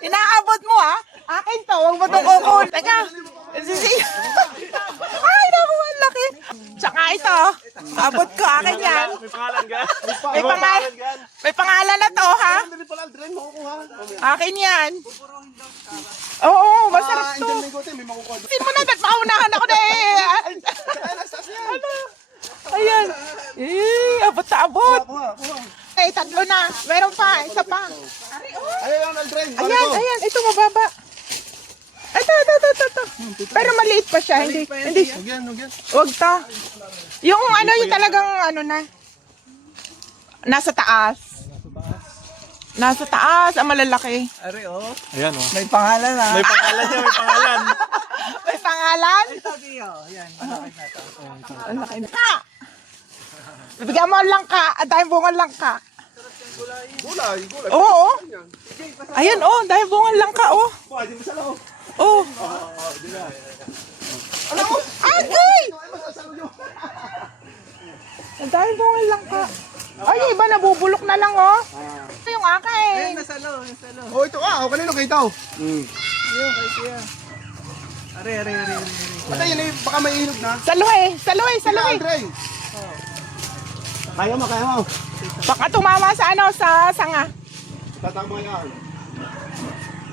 Inaabot mo ha? Akin to, huwag mo itong kukul. Teka. Ay, naku, ang laki. Tsaka ito, abot ko, akin yan. May pangalan ka? May pangalan na to ha? Akin yan. Oo, masarap to. Sin mo na, ba't maunahan ako na eh. Ano? Ayan. Abot na abot. Eh, tatlo na. Meron pa, isa pa. Ayan, ito mababa. Ito. Pero maliit pa siya, hindi. Wag ta. Yung ano, yung talagang ano na. Nasa taas. Nasa taas, ang malalaki. Ari, oh. Ayan oh. May pangalan ha. May pangalan niya, may pangalan. May pangalan? Ito, Gio. Yan, malaki na to. Ang laki na. Bibigyan mo ang langka. At dahil bungang langka. Gulay. Oo. Ayan, oh. Dahil bungang langka, oh. Pwede mo sa loob. Oh. Agay! Ang dahil bungang langka. Ay, yung iba nabubulok na lang, oh. Ito yung akin. Ayan, nasa loob. Oh, ito o kanino kay ito? Siya, kay siya. Ari. Patay yun eh, baka may inog na. Saloy. Andre. Kaya mo. Baka tumama sa ano, sa sanga. Tatama yan.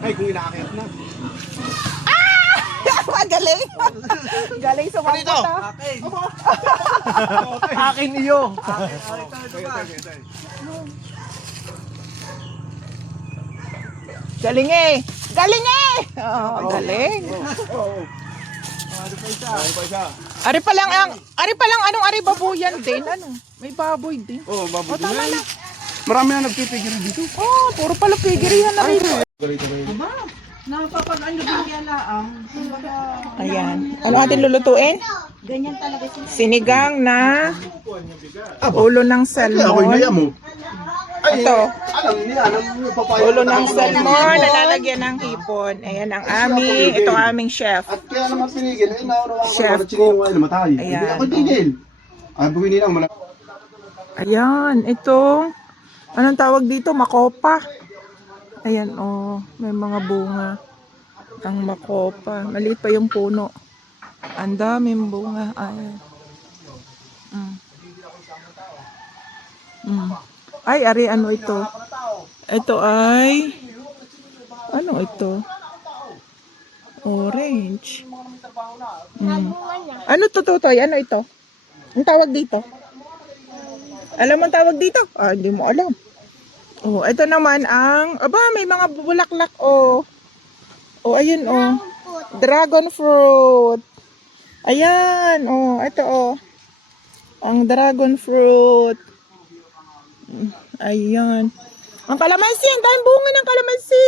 Ay, kung inaakit na. Magaling. Galing sumangkot, Ano ito? ah. Akin. Akin iyo. Ito ba? Galing eh. Oh, galing. Oo. Ano pa isa? Ari pa lang anong ari babuyan din, ano? May baboy din. Oo, baboy. O, tama na. Marami na nagpipigil dito. Oh, puro pala pigirihan na rito. Ayan. Ano atin lulutuin? Ganyan talaga siya. Sinigang na ulo ng Kaya ako'y salmon. naya mo. Ay, Ito. alam niya, papaya. Ulo ng salmon na lalagyan ng hipon. Ayan ang aming, itong aming chef. At kaya naman pinigil, ay naunawa ko Chef naman, chiniyo ko ay namatay. Ayan. Hindi ako tigil. Ay, buwi nilang malaki. Ayan, itong, anong tawag dito? Makopa. Ayan, oh, may mga bunga. Ang makopa. Maliit pa yung puno. Ang daming bunga. Ayan. Ay, ari, ano ito? Ito ay, ano ito? Orange. Ano to, Totoy? Ano ito? Ang tawag dito? Alam mo ang tawag dito? Ah, hindi mo alam. Oh, ito naman ang, aba, may mga bulaklak, oh. Oh, ayun, oh. Dragon fruit. Ayan, oh, ito, oh. Ang dragon fruit. Ayan. Ang kalamansi, ang daming bunga ng kalamansi.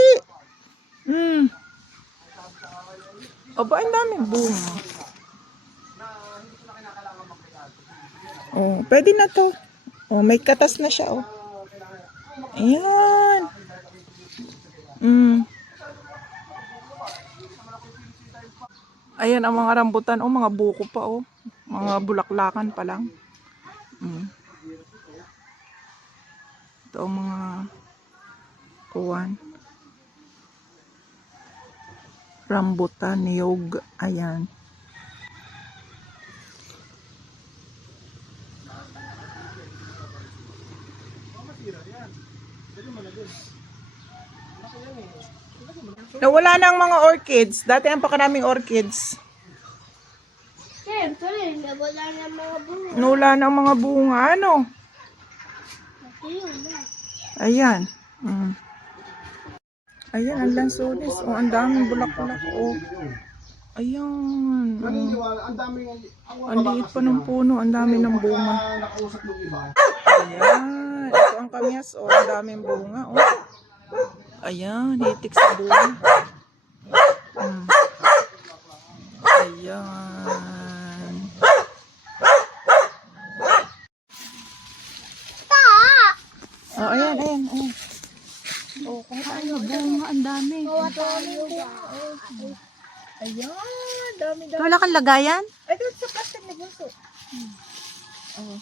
Aba, ang daming bunga. Oh, pwede na to. Oh, may katas na siya, oh. Ayan. Ayan ang mga rambutan, oh, mga buko pa, oh. Mga bulaklakan pa lang. Ito ang mga kuwan. Rambutan, niyog, ayan. Nawala na ang mga orchids. Dati ang pakaraming orchids. Siyempre, wala na mga bunga. Nawala na ang mga bunga. Ano? Ayan. Ayan, ang lansones. Oh, ang daming bulaklak. Oh. Ayan. Ang daming, Ang liit pa ng puno. Ang dami ng bunga. nakausap ng iba. Ayan. Ito ang kamyas. Oh, ang daming bunga. Oh. Ayan, hitik sa bunga. Ayan. Oh, ayan. Oh, kung ano, bunga, ang dami. Ayan, dami. Wala kang lagayan? Ay, doon sa plastic na gusto. Oh.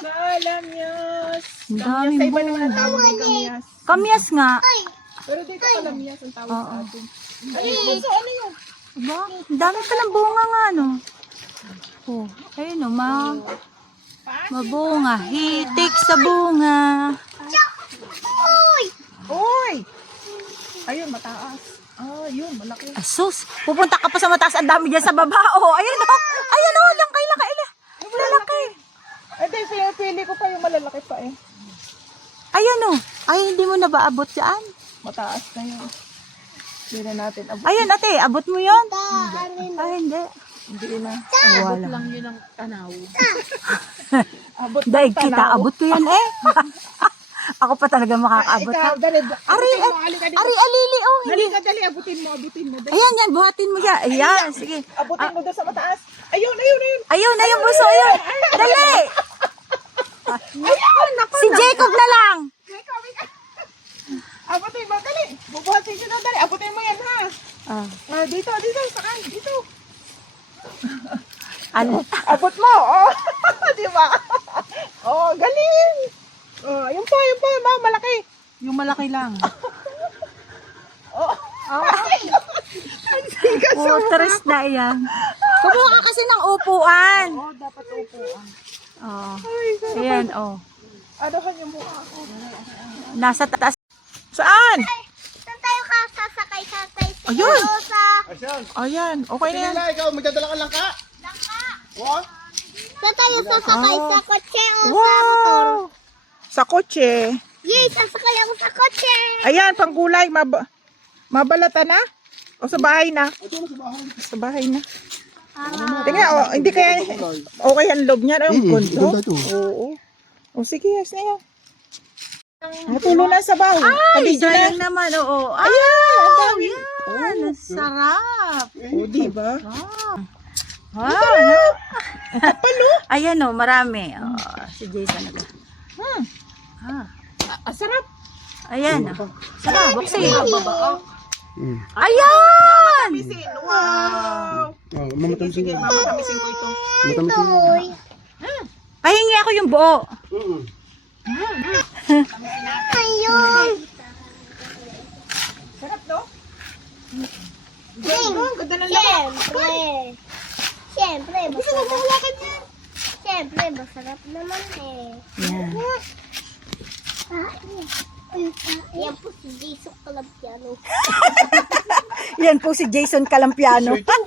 Kalamyas. Ang Kamyas, daming sa iba naman bunga. ang tawag ng kamyas. Kamyas nga. Pero dito kalamyas ang tawag sa atin. Ano yun? Diba? Ang dami pa ng bunga nga, no? Oh, ayun, no, mabunga. Hitik sa bunga. Uy! Ayun, mataas. Ah, yun, malaki. Asus, pupunta ka pa sa mataas. Ang dami dyan sa baba. Oh, ayun, oh. Ayun, oh, yung kaila. Lalaki. Ay, di, pinipili ko pa yung malalaki pa eh. Ayun, oh. Ay, hindi mo na ba abot dyan? Mataas na yun. Hindi na natin abot. Ayun, ate, abot mo yun? Ay, hindi. Hindi na. Wala. lang yun ang tanaw. Abot ng Dahil kita, tanaw. abot ko yan eh. Ako pa talaga makakaabot ha. Ikaw, dali. Ari, alili, oh. Hindi. Dali, abutin mo. Dali. Ayan, yan, buhatin mo yan. Ayan, sige. Abutin mo doon sa mataas. Ayun. Ayun, buso, ayun. Dali. Si Jacob na lang. Abutin mo, dali. Bubuhatin siya na, dali. Abutin mo yan, ha. Ah, Dito, sakay, dito. ano? Abot mo, oh. Di ba? Oh, galing. Oh, yun pa, malaki. Yung malaki lang. Oh. Oh, tres na yan. Kumuha ka kasi ng upuan. Oh, dapat upuan. Oh. Ay, sarap. Ayan, oh. Adohan yung mukha ko. Nasa taas. Saan? Saan tayo sasakay sa Ayun. Asyan. Ayan, okay na yan. Pila, ikaw, magdadala ka lang ka? Oo. Saan tayo sasakay sa kotse o Wow. Sa kotse. Yay, sasakay ako sa kotse. Ayan, panggulay. Mabalata na? O sa bahay na? Ito na sa bahay. Sa bahay na. Tingnan, oh, hindi kaya okay ang loob niya. Ang gondo. ganda ito. Oo. O sige, yes na yan. Natulo na sa bahay. Ay, Kadidyo na. sayang naman, oo. Ayan, ang dami. Yan, ang sarap. O, diba? Wow. Palo. Ayan, oh, marami. Oh, si Jason na. Ah, Sarap. ayan, oh. Sarap, buksin. Mm. Ayan! Mamisin. Wow. Oh, mamatamisin Sige, ko. mamatamisin ko ito. Matamisin. Pahingi ako yung buo. Mm. Sarap, no? Ang ganda ng laman. Siyempre, Siyempre, masarap naman eh. Yan. Yan po si Jason Calampiano. Yan po si Jason Calampiano. Ito. Ito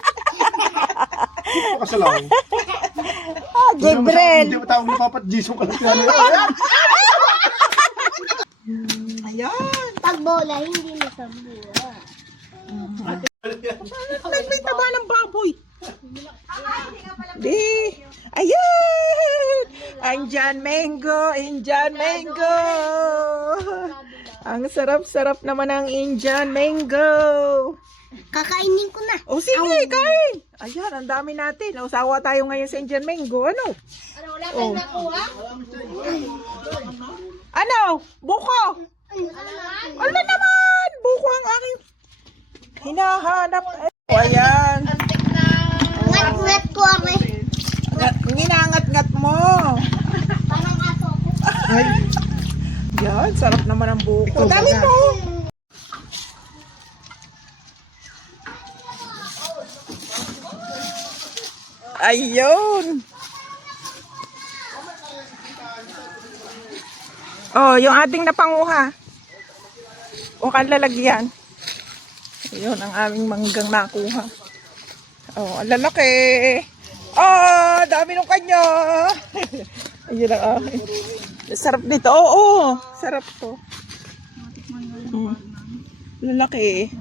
pa kasalaw. Gabriel. Hindi mo tawag ni Papa Jason Calampiano. Ayan. Pag bola, hindi nasabuha. May taba ng baboy. Di. Ayan. Indian mango. Ang sarap-sarap naman ng Indian mango. Kakainin ko na. O sige, kain. Ayan, ang dami natin. O, sawa tayo ngayon sa Indian mango. Ano? Wala kang nakuha? Ano? Buko. Ano naman? Buko ang aking hinahanap. O, ayan. Ngat-ngat ko ako eh. Ginangat-ngat mo. Parang aso ko. Ay. Yan, sarap naman ang buko. Dami mo. Ayun. Oh, yung ating napanguha. O lalagyan. Ayun, ang aming manggang nakuha. Oh, ang lalaki. Oh, dami ng kanya. Ayun ang akin. Sarap nito. Oo, sarap to. Lalaki.